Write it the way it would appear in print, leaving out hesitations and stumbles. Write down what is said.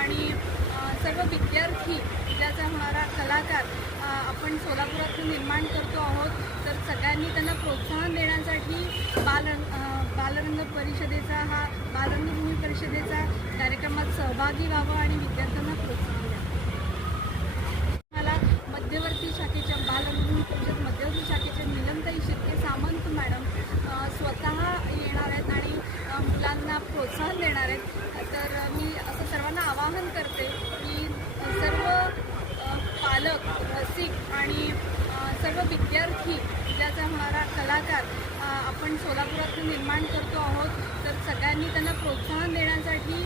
आणि सर्व विद्यार्थी उद्याचा होणारा कलाकार आपण सोलापुरातून निर्माण करतो आहोत. तर सगळ्यांनी त्यांना प्रोत्साहन देण्यासाठी बालरंग परिषदेचा बालरंगभूमी परिषदेचा कार्यक्रमात सहभागी व्हावं आणि विद्यार्थ्यांना प्रोत्साहन द्यावं. मला मध्यवर्ती शाखेच्या बालरंगभूमी परिषद मध्यवर्ती शाखेच्या नीलमताई शिर्के सामंत मॅडम स्वतः येणार आहेत आणि मुलांना प्रोत्साहन देणार आहेत. तर मी असं सर्वांना आवाहन करते की सर्व पालक, रसिक आणि सर्व विद्यार्थी उद्याचा होणारा कलाकार आपण सोलापुरातून निर्माण करतो आहोत. तर सगळ्यांनी त्यांना प्रोत्साहन देण्यासाठी